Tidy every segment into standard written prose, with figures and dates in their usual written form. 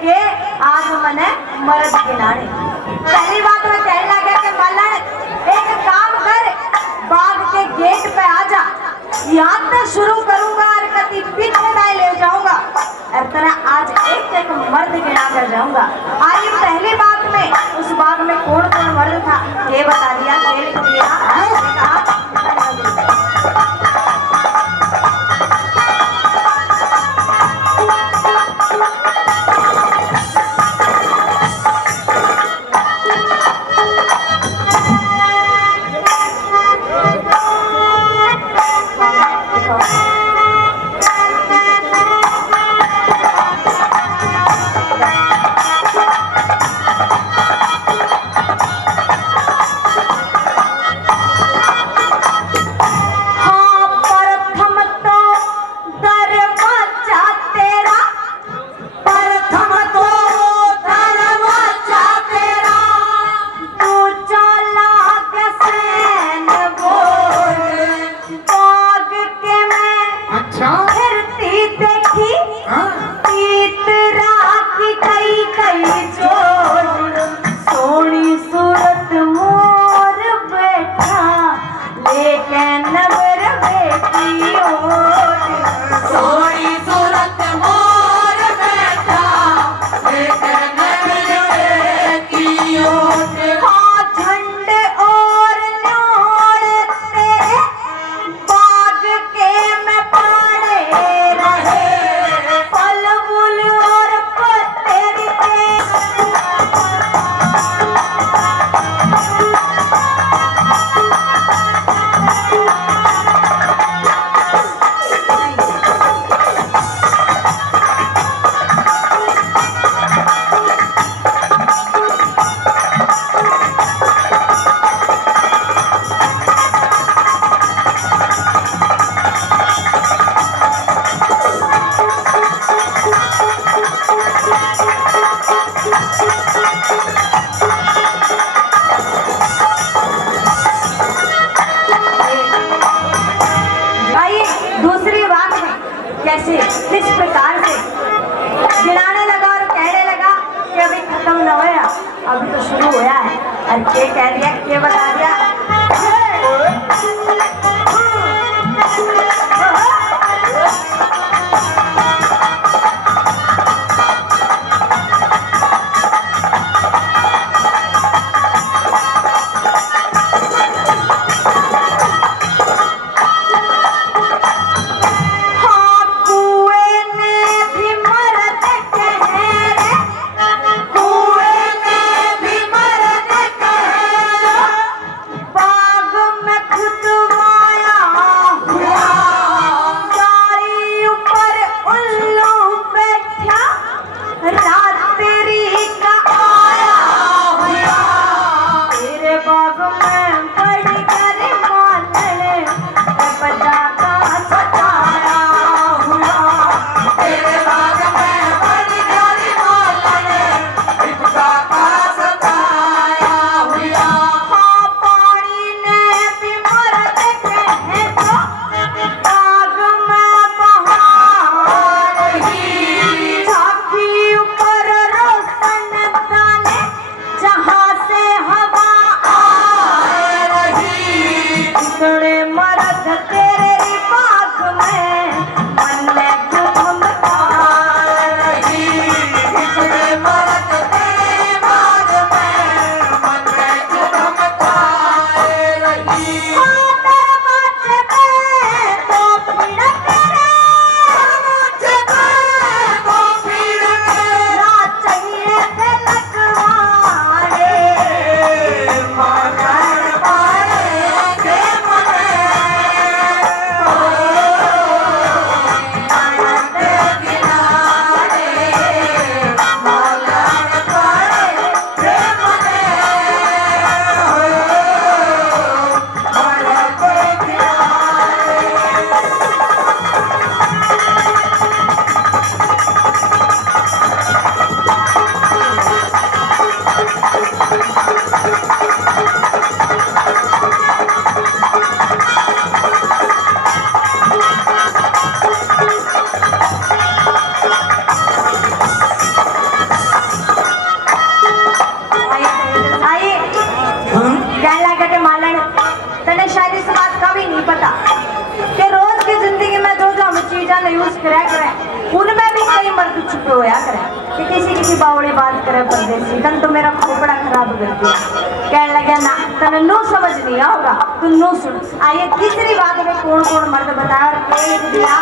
गे आज मने मर्द गिनाने। पहली बात मैं कहने लगा कि मल्लन एक काम कर, बाग के गेट पे आ जा, यहाँ से शुरू करूंगा और कति पीछे नहीं ले जाऊंगा और तरह आज एक एक मर्द गिना कर जाऊंगा। आई पहली बात में उस बाग में कौन कौन मर्द था ये बता दिया, ये लिख दिया। कैसे किस प्रकार से गिनाने लगा और कहने लगा कि अभी खत्म न होया, अभी तो शुरू होया है। और के कह दिया, के बता दिया, ऊपर मर्द छुपे होया करे कि किसी किसी बावड़ी बात करे परदेसी कन तो मेरा खोपड़ा खराब कर दिया। कहने लगे ना तने नो समझ नहीं आओगा तू नो सुन। आइए तीसरी बात में कौन कौन मर्द बताया और पेट दिया।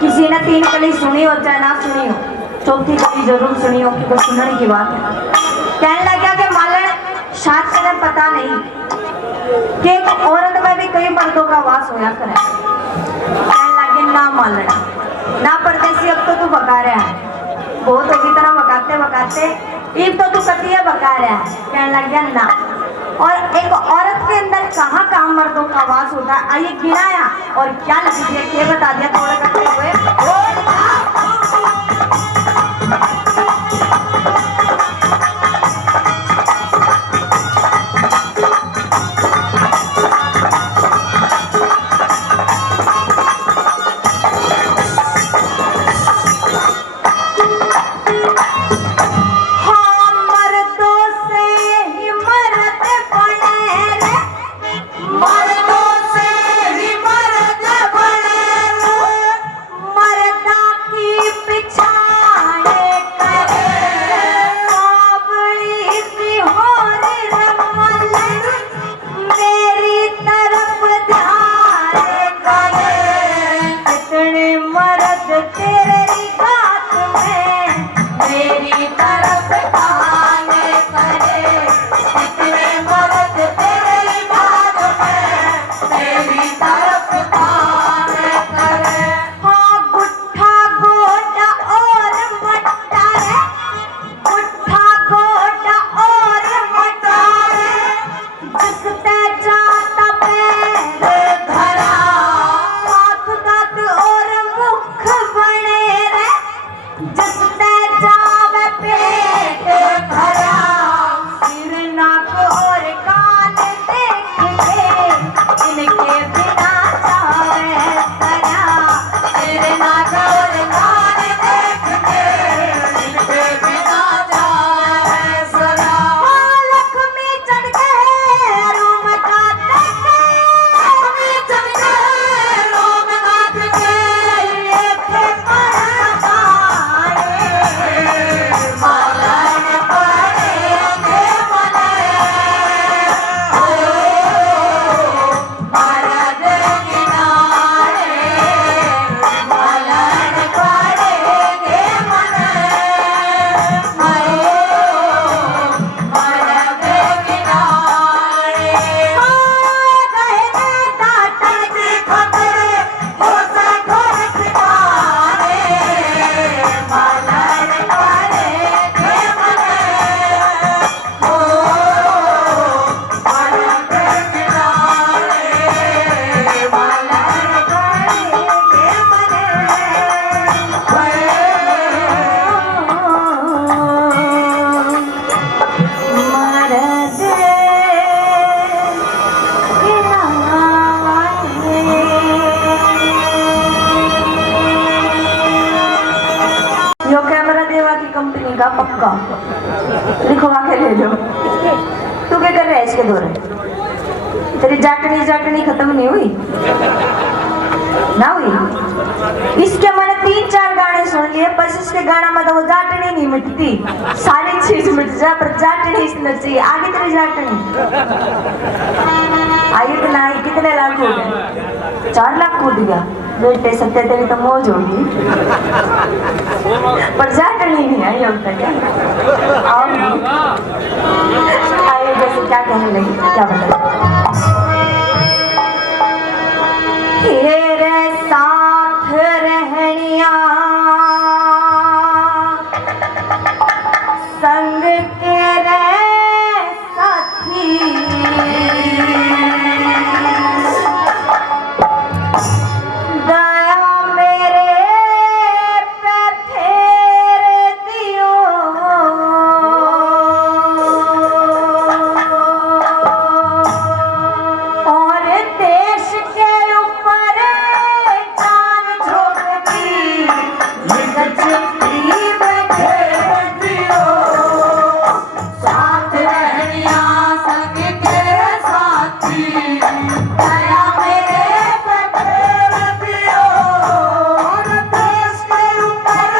किसी ने तीन कली सुनी हो चाहे ना सुनी हो, चौथी कली जरूर सुनी हो कि सुनने की बात है। कहने लगा कि मालन शायद तेने पता नहीं कि एक औरत में भी कई मर्दों का वास होया करे। कहने लगे ना मालन ना परदेसी अब तो तू बका रहा है, बहुत होगी तरह बकाते बकाते अब तो तू कतिया बका रहा है। कहने लगे ना और एक औरत के अंदर कहाँ कहाँ मर्दों का वास होता है आइए गिनाया और क्या लीजिए क्या बता दिया थोड़ा करते हुए। मर्दों से ही मर्द बने, मर्द का पक्का लिखवा के ले लो। तू क्या कर रहा है इसके दौरे? तेरी जाटनी खत्म नहीं हुई ना हुई? इसके मैंने 3-4 गाने सुन लिए, बस इसके गाना में तो वो जाटनी नहीं मिटती, सारी चीज मिट जाए पर जाटनी इसमें चाहिए। आगे तेरी जाटनी आई तो ना, कितने लाख हो गए? 4 लाख कूद गया बेटे, सत्य तेरी तो मौज होगी पर जाटनी नहीं आई अब तक। आइए जैसे क्या कहने लगी, क्या बताए? तेरे साथ रहनिया संग के रे साथी, दया मेरे पे फेर दियो, और देश के ऊपर जान झोंक दी, चिट्ठी में घेर दियो, साथ रहनिया संग के साथी, दया मेरे पे फेर दियो, और देश के ऊपर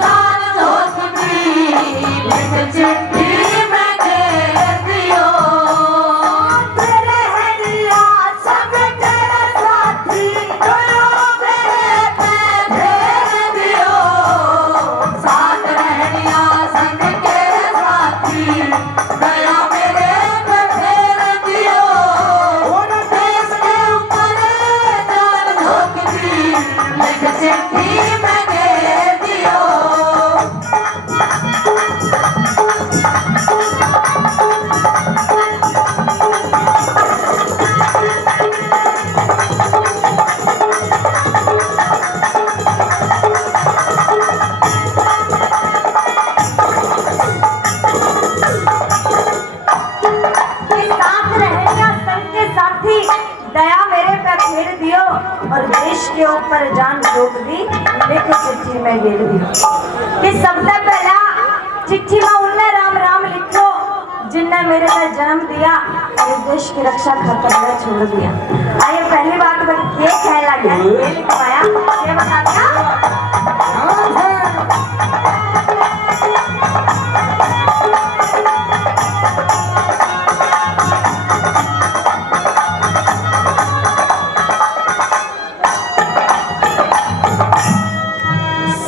जान झोंक दी, चिट्ठी में घेर दियो, रहनिया संग तेरे साथी, दया मेरे पे फेर दियो, साथ रहनिया संग तेरे साथी, दया मेरे पे फेर दियो, और देश के ऊपर जान झोंक दी, चिट्ठी में घेर दियो। साथ रहनिया संग के साथी, दया मेरे पे फेर दियो, और देश के ऊपर जान झोंक दी, लेके चिट्ठी में घेर दियो। कि सबसे पहला चिट्ठी में उनने राम राम लिखो जिनने मेरे को जन्म दिया और देश की रक्षा खातिर मैं छोड़ दिया। आइए पहली बात पर ये कहला गया, ये लिखवाया, ये बता दिया।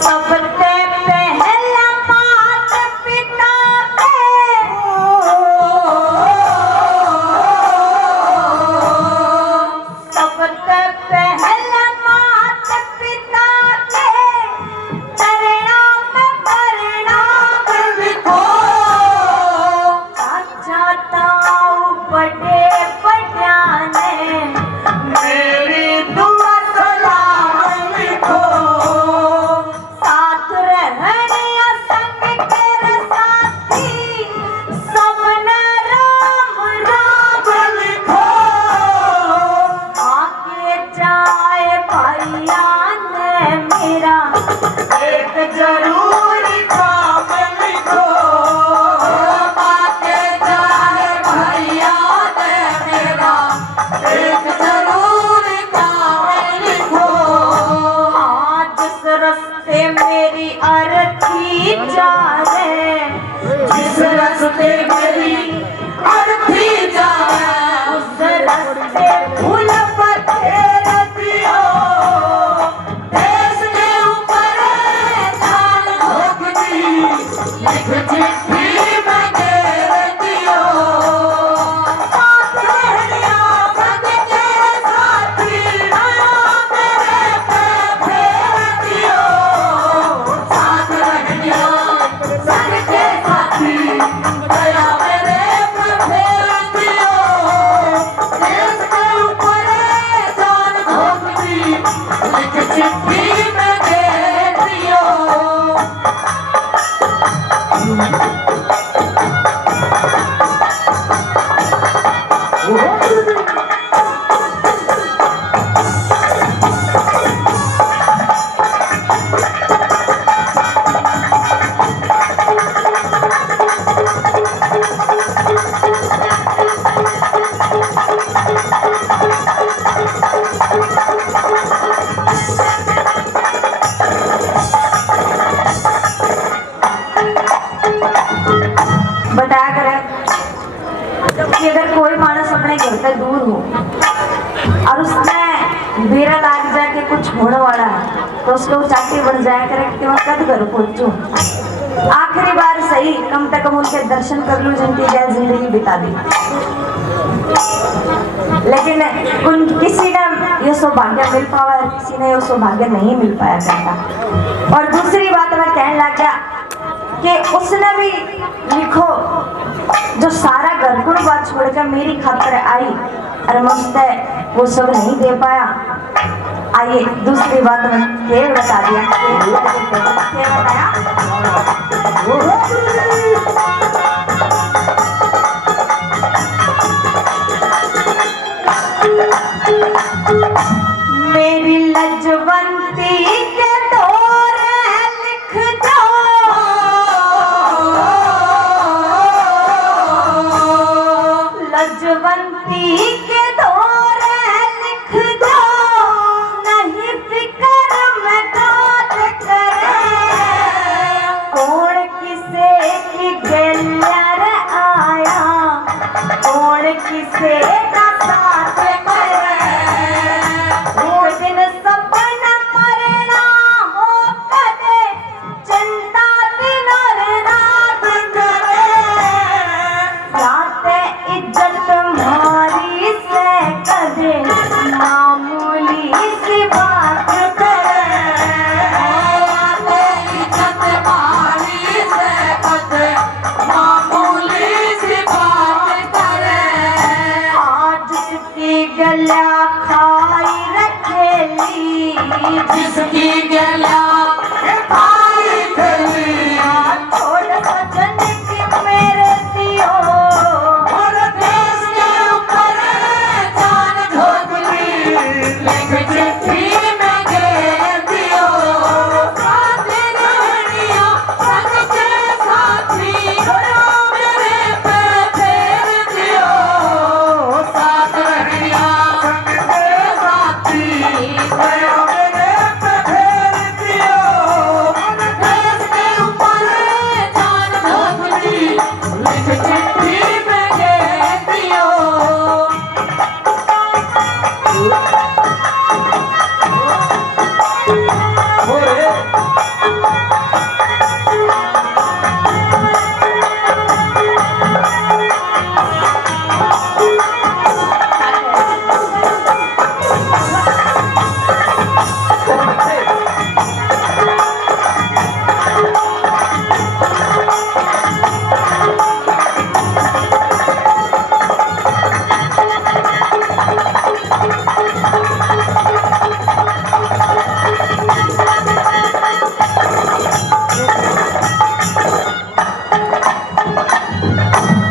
सबसे पहला माता पिता के, सबसे पहला माता पिता के, परिणाम परिणाम लिखो, चाचा ताऊ बड़े बड़ियाने, मेरी दुआ सलाम लिखो, साथ रहनिया संग तेरे साथी, सबने राम राम लिखो, आके जाए भैया ने मेरा एक जरूरी काम लिखो, आके जाए भैया ने मेरा एक जरूरी काम लिखो, हाँ जिस रास्ते मेरी अर्थी जा रे, जिस रास्ते मेरी अर्थी जा रे, उस रास्ते फूल पत्थर दियो, देश के ऊपर जान झोंक दी, लिख चिट्ठी में घेर दियो, साथ रहनिया संग तेरे साथी, दया मेरे पे फेर दियो, साथ रहनिया संग के साथी, दया मेरे पे फेर दियो, देश के ऊपर जान झोंक दी, लिख चिट्ठी में घेर दियो। बताया करें कि अगर कोई मानस अपने घर से दूर हो और उसमें बेरा लाग जाए कि कुछ होने वाला है तो उसको चाटी बन जाया करे कि मैं कद घर पहुंचू, आखिरी बार सही कम से कम उनके दर्शन कर लूं जिनकी गैर जिंदगी बिता दी। लेकिन किसी ने ये सौभाग्य मिल पावा है, किसी ने ये सौभाग्य नहीं मिल पाया करता। और दूसरी बात मैं कहने लग गया कि उसने भी लिखो जो सारा घर को बात छोड़कर मेरी खातर आई और मुझसे वो सब नहीं दे पाया। आइए दूसरी बात मैं ये बता दिया क्या बताया। मेरी लजवंती के दौरे लिख दो, लजवंती के दौरे लिख दो, नहीं फिक्र में बात करे, कौन किसे की गैलर आया, कौन किसे का साथ करे, वो दिन सपना मरना हो कदे, चिंता दिन और रात करे, जाते इज्जत मारी से कदे, मामूली सी बात करे, जाते इज्जत मारी से कदे, मामूली सी बात करे, आज जिसकी गला खाई रखेली, जिसकी गला खाई रखेली, छोड़ सजन की मेरे दियो, और देश के ऊपर जान झोंकली, लिख चिट्ठी में घेर दियो, साथी रहनिया संग के साथी, मेरे पे फेर दियो, साथ रहनिया संग के साथी, मेरे पे फेर दियो, देश के ऊपर जान झोंकली, लिख चिट्ठी में घेर दियो।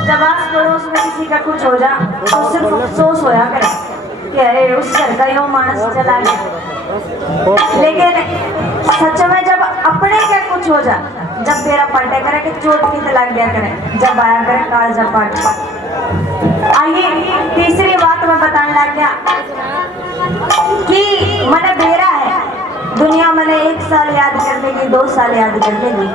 जब आस पड़ोस में किसी का कुछ हो जा तो सिर्फ अफसोस होया करे कि अरे उस घर का यो मानस चला गया। लेकिन सच में जब अपने का कुछ हो जा, जब तेरा पलटे करे कि चोट की लग गया करे, जब आया करे काल जब पाट। आइए तीसरी बात मैं बताने लग गया कि मैंने बेरा है दुनिया मैंने 1 साल याद कर लेगी, 2 साल याद कर लेगी,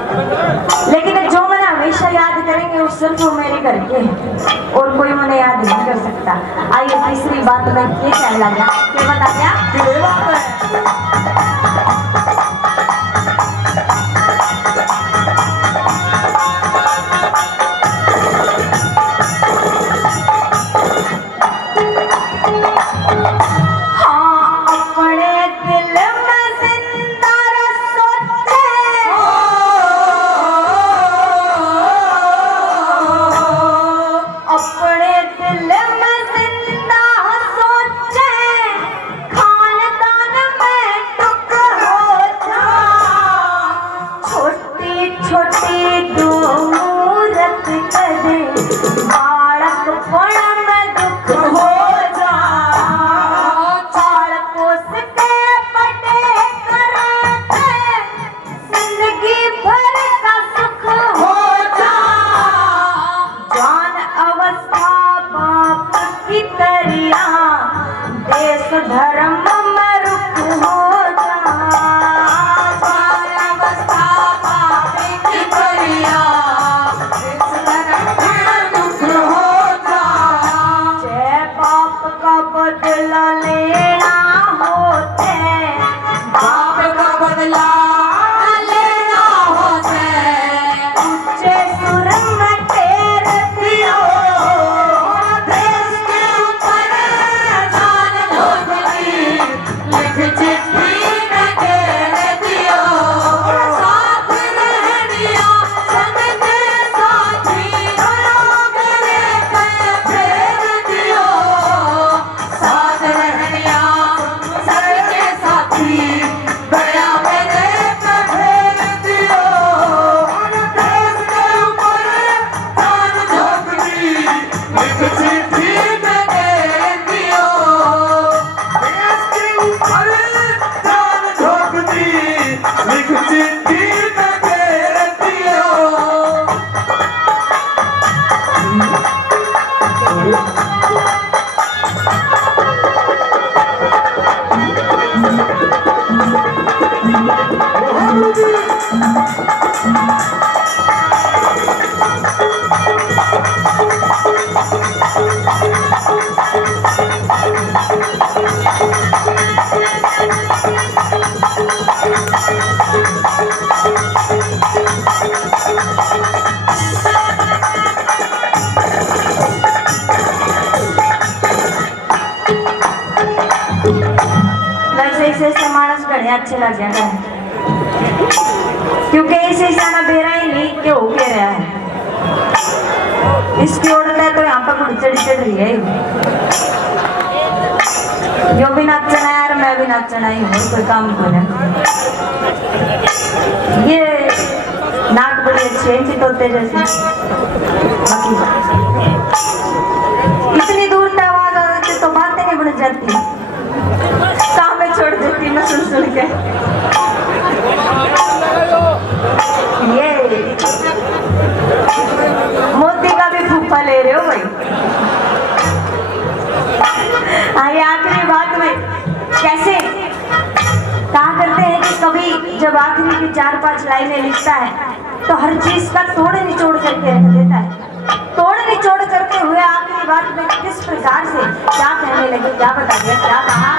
लेकिन जो मैंने हमेशा याद करेंगे वो सिर्फ वो मेरे घर के हैं और कोई मैंने याद नहीं कर सकता। आइए तीसरी बात मैं ये कहने लगा कि बता क्या धर्म अच्छे लग गया क्योंकि इसे जाना बेरा ही नहीं कि हो के रहा है इसकी औरत है तो यहाँ पर कुछ चढ़ी चढ़ रही है जो भी नाचना है यार मैं भी नाचना ही हूँ कोई काम करे ये नाक बड़ी अच्छी है इनकी तोते जैसी इतनी दूर से आवाज आ रही थी तो बातें नहीं बन जाती काम में छोड़ देती मैं सुन सुन के ये मोती का भी फूफा ले रहे हो भाई आगे आखिरी बात में कैसे कहा करते हैं कि कभी जब आखिरी की 4-5 लाइनें लिखता है तो हर चीज का तोड़ निचोड़ करके रख देता है तोड़ निचोड़ करते हुए आखिरी बात में किस प्रकार से क्या कहने लगे क्या बता दिया क्या कहा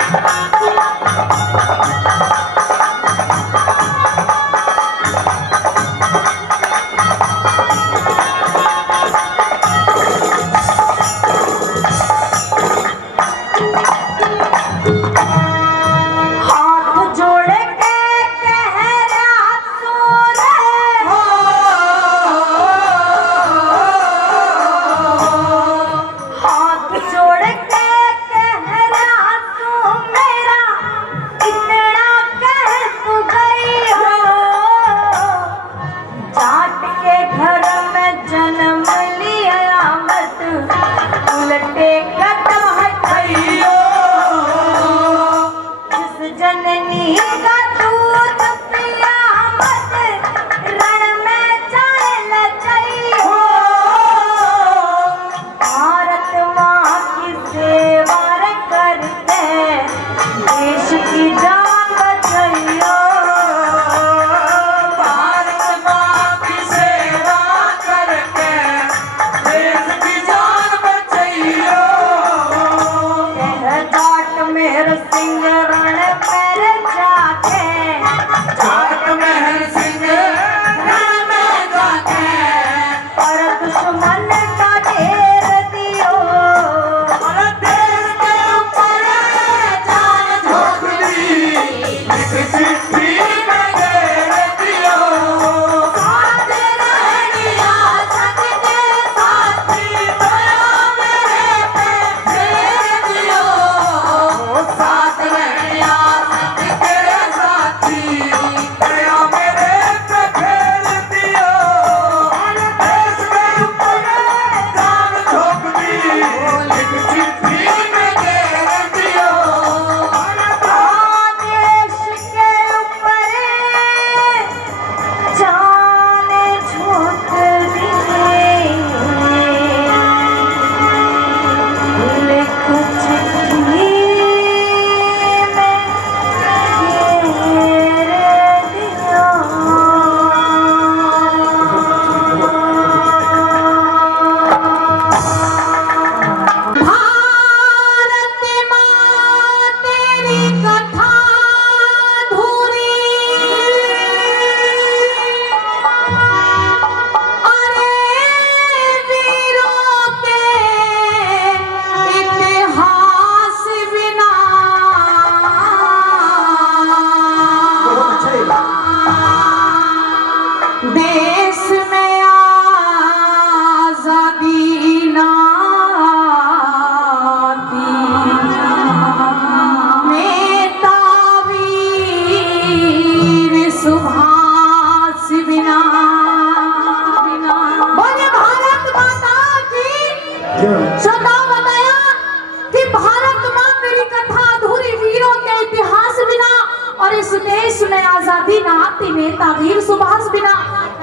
नेता वीर सुभाष बिना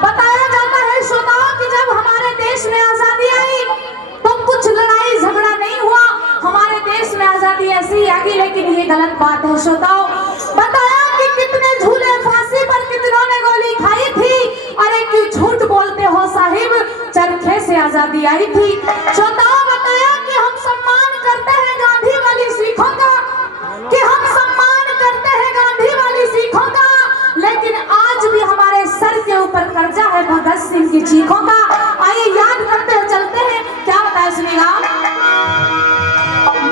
बताया जाता है श्रोताओं कि जब हमारे देश में आजादी आई तो कुछ लड़ाई झगड़ा नहीं हुआ, हमारे देश में आजादी ऐसी आ गई। लेकिन ये गलत बात है श्रोताओं। बताया कि कितने झूले फांसी पर कितनों ने गोली खाई थी। अरे क्यों झूठ बोलते हो साहिब, चरखे से आजादी आई थी। श्रोताओं बताया कि हम सम्मान करते हैं गांधी वाली सीखों का, कि हम सम्मान करते हैं गांधी वाली सीखों का, लेकिन आज भी हमारे सर के ऊपर कर्जा है भगत सिंह की चीखों का। आइए याद करते हुए चलते हैं, क्या बताया सुनिएगा।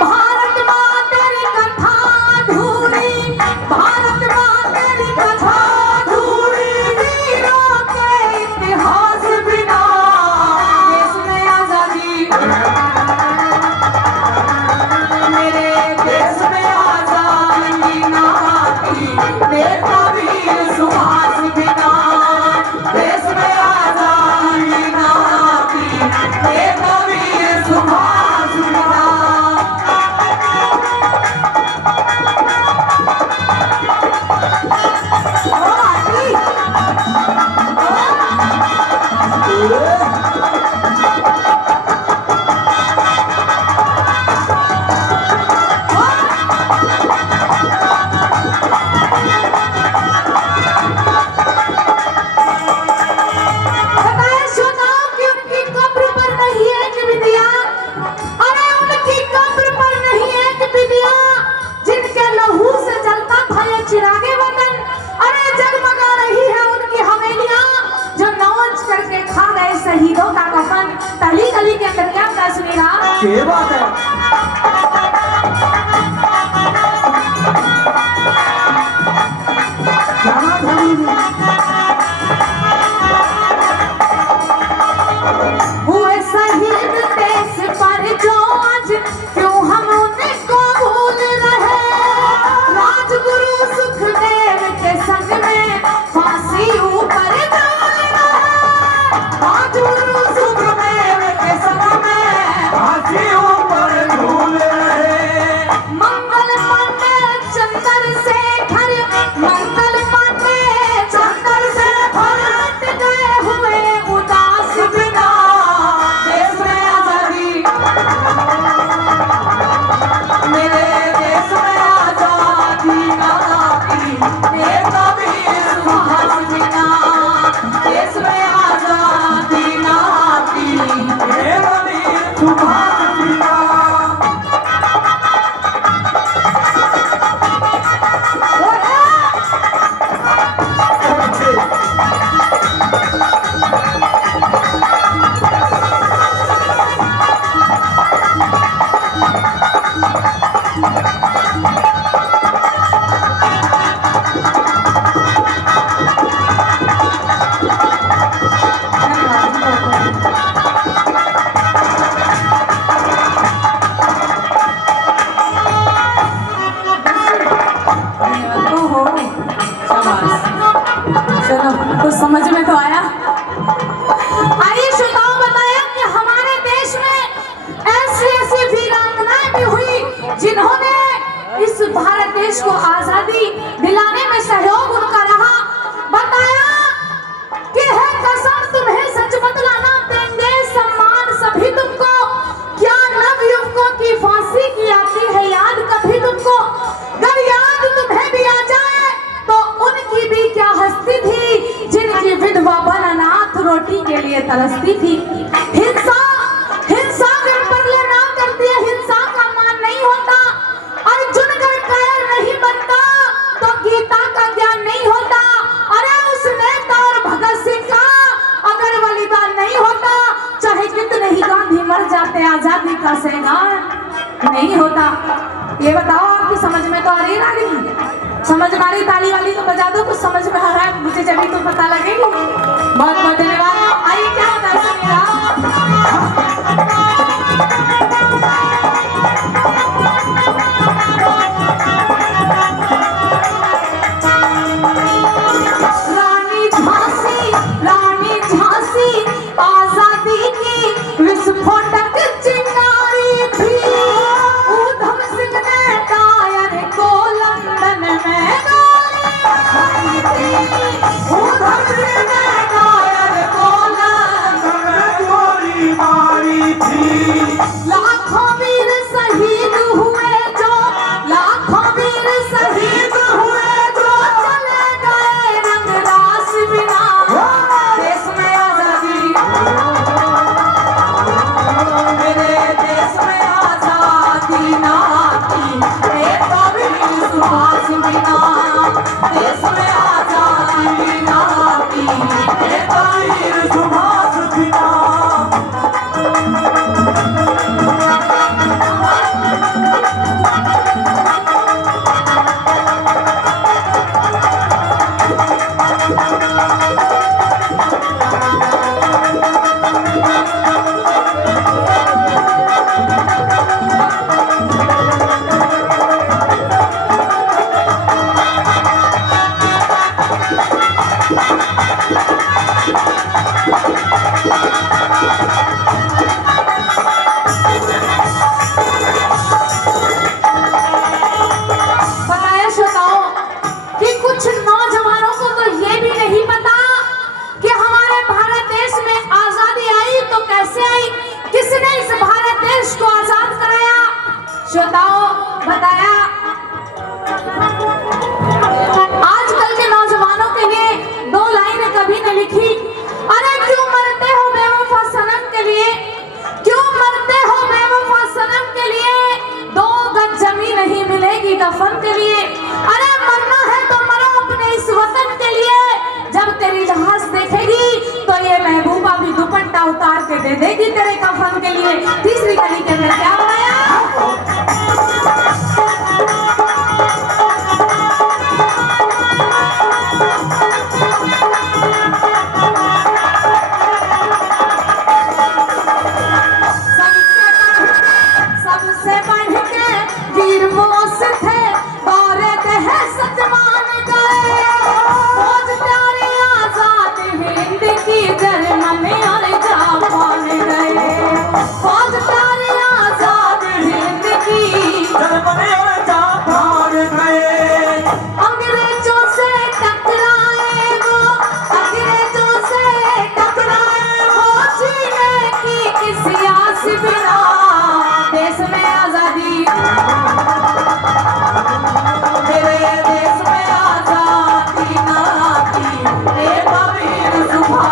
भारत माँ तेरी कथा अधूरी, भारत माँ ये बात है। क्या बात है दीदी? हुए शहीद देश पर जो आज क्यों हम उनको भूल रहे, राजगुरु सुखदेव के संग में फांसी ऊपर झूल रहे, राजगुरु सुखदेव के संग में फांसी ऊपर झूल रहे। मंगल पांडे चंद्रशेखर, मंगल पांडे चंद्रशेखर हट गए हुए उदास बिना, देश में आजादी, मेरे देश में आजादी ना की, नेता वीर सुभाष बिना, देश में आजादी ना की। ये वीर सुभाष बिना। ओहो, शाबाश। चलो कुछ समझ में तो आया। आइए श्रोताओं, बताया कि हमारे देश में ऐसी ऐसी वीरांगनाएं भी हुई जिन्होंने इस भारत देश को आजादी दिलाने में सहयोग उनका रहा। बताया कि है कसम तुम्हें सच बतलाना देंगे सम्मान सभी तुमको, क्या नव युवकों की फांसी की आती है याद कभी तुमको, अगर याद तुम्हें भी आ जाए तो उनकी भी क्या हस्ती थी जिनकी विधवा बन अनाथ रोटी के लिए तरसती थी। हिंसा हिंसा अगर परले ना करती है, हिंसा का मान नहीं होता, अर्जुन अगर कायर नहीं बनता तो गीता का ज्ञान नहीं होता, अरे उस नेता और भगत सिंह का अगर बलिदान नहीं होता, चाहे कितने ही गांधी मर जाते, आजादी का सेनान नहीं होता। ये बताओ, आपकी समझ में तो आ रही ना नहीं? समझ में आ रही? ताली वाली तो बजा दो, कुछ समझ में आ रहा है मुझे, जब तो पता लगेगी। बहुत बहुत धन्यवाद। आइए क्या होता है सुनिएगा। रानी झांसी आजादी की विस्फोटक चिंगारी थी, ऊधम सिंह ने टायर को लंदन में गोली मारी थी, ऊधम सिंह ने टायर को लंदन में गोली मारी थी। लाखों वीर शहीद हुए जो, लाखों वीर शहीद हुए जो चले गए रंगरास बिना, देश में आजादी, मेरे देश में आजादी ना की, नेता वीर सुभाष बिना, देश में आजादी ना की, नेता वीर सुभाष बिना। बताया श्रोताओं कि कुछ नौजवानों को तो ये भी नहीं पता कि हमारे भारत देश में आजादी आई तो कैसे आई, किसने इस भारत देश को आजाद कराया। श्रोताओं, बताया आजकल के नौजवानों के लिए दो लाइनें कभी न लिखी, अरे क्यों मरते हो बेवफा सनम के लिए, क्यों मरते हो बेवफा सनम के लिए, 2 गज जमीन नहीं मिलेगी दफन के लिए, अरे मरना है तो मरो अपने इस वतन के लिए, जब तेरी जहाज देखेगी तो ये महबूबा भी दुपट्टा उतार के दे देगी तेरे कफन के लिए। तीसरी कली के अंदर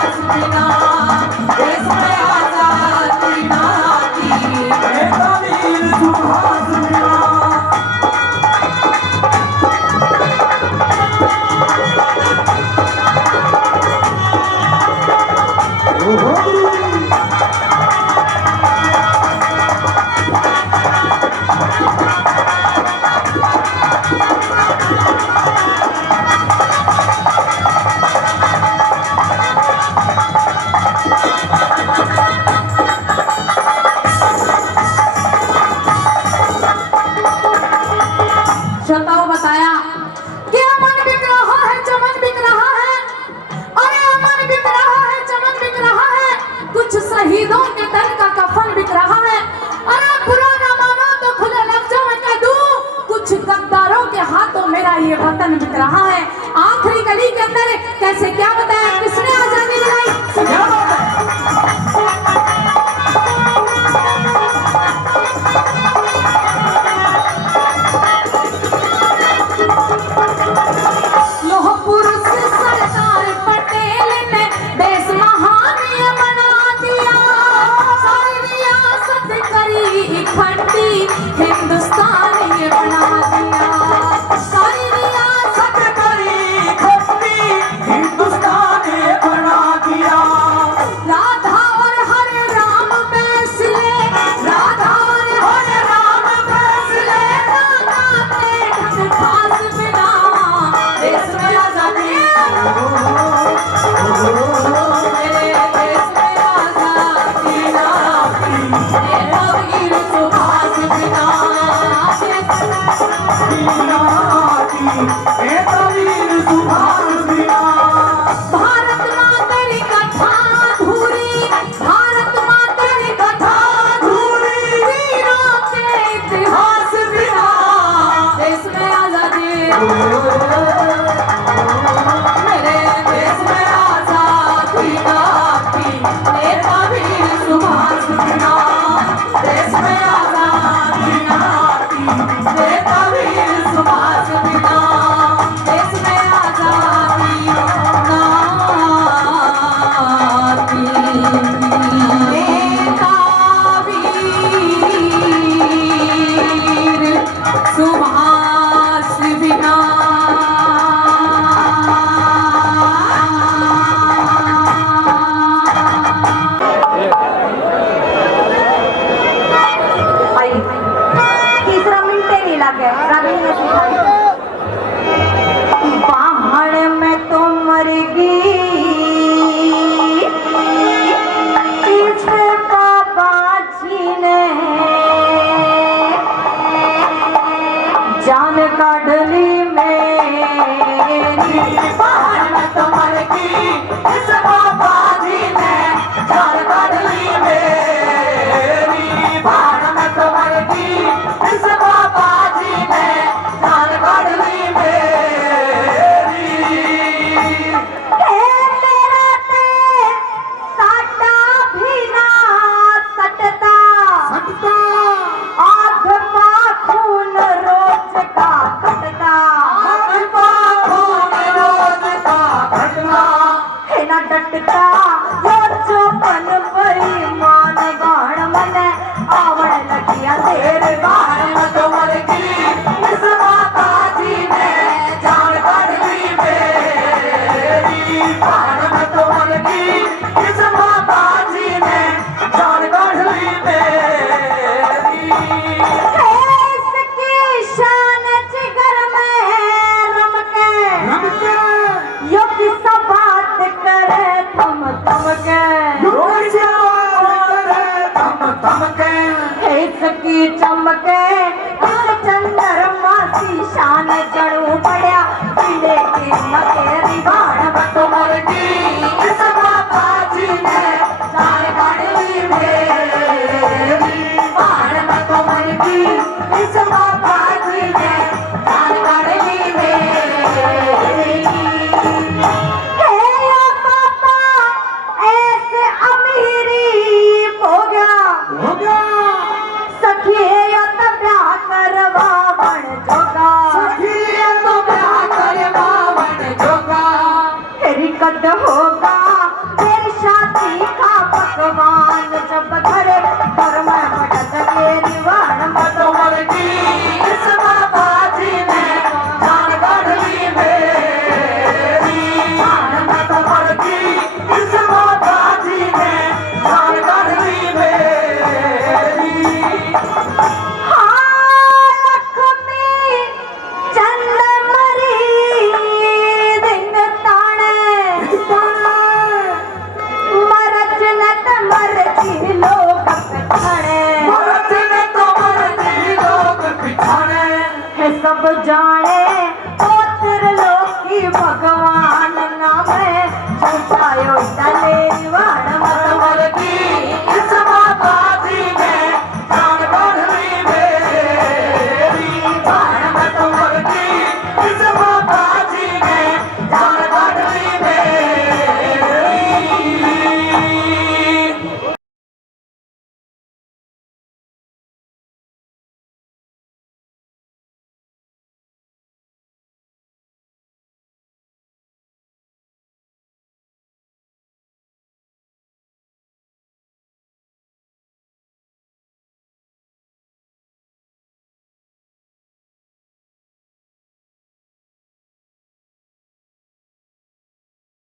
सुभाष बिना देश में आजादी ना आती। नेता वीर सुभाष बिना श्रोताओं बताया कि अमन बिक रहा है, चमन बिक रहा है। अरे अमन बिक रहा है, चमन बिक रहा है। कुछ शहीदों के तन का कफन बिक रहा है। अरे बुरा न मानो तो खुले लफ्जों में कह दूं, कुछ गद्दारों के हाथों मेरा ये वतन बिक रहा है। आखिरी गली के अंदर कैसे क्या बताया, किसने आजादी दिलाई? लोह पुरुष सरदार पटेल ने देश महान ये बना दिया। सारी रियासत करी इकट्ठी, हिंदुस्तान ये बना दिया। सारी रियासत करी इकट्ठी, हिंदुस्तान ये बना दिया। राधा और हरे राम फैसले, राधा और हरे राम फैसले, राधा ने ढंग खास बिना देश में आजादी। मेरे देश में आजादी ना आती। नेता वीर सुभाष बिना बिना आती, नेता वीर सुभाष बिना। भारत माता की कथा अधूरी, भारत माता की कथा अधूरी। वीरों के इतिहास बिना देश में आजादी। मेरे देश में आजादी ना आती। नेता वीर सुभाष बिना देश में आजादी ना आती। नेता वीर सुभाष बिना देश में आजादी ना आती। नेता वीर सुभाष बिना। आई तीसरा मिनट ही नहीं लगे, रानी ने सिखाई। बाहर में तो मर गई इस बाबा जी ने, जान काढ़ली मेरी। बाहर में तो मर गई इस बाबा जी ने, जान काढ़ली मेरी। बाहर में तो मर गई इस बाबा जी ने, जान काढ़ली मेरी। मेरा ते साटा भी ना सटता, आध पा खून रोज का कटता। खून रोज का घटना, है ना डटता जो बन बेईमान बाण मने आवण लगिया देर। बाहर में तो मर गई इस बाबा जी ने, जान काढ़ली मेरी। बाहर में तो मर गई इस बाबा जी ने, जान काढ़ली मेरी। इसकी शान जिगर में रम के, यो किस्सा बात करे थम थम के। इसकी चमके इस चंद्रमा सी शान जड़ू पड़ा पीले की मकेरी। बाण में तो मर गई इस बाबा जी ने, जान काढ़ली मेरी। बाहर में तो मर गई इस बाबा जी ने, जान काढ़ली मेरी। हे पापा ऐसे अमीरी हो गया, सखी यो तो ब्याह करवा बन जोगा। सखी तो सब जाने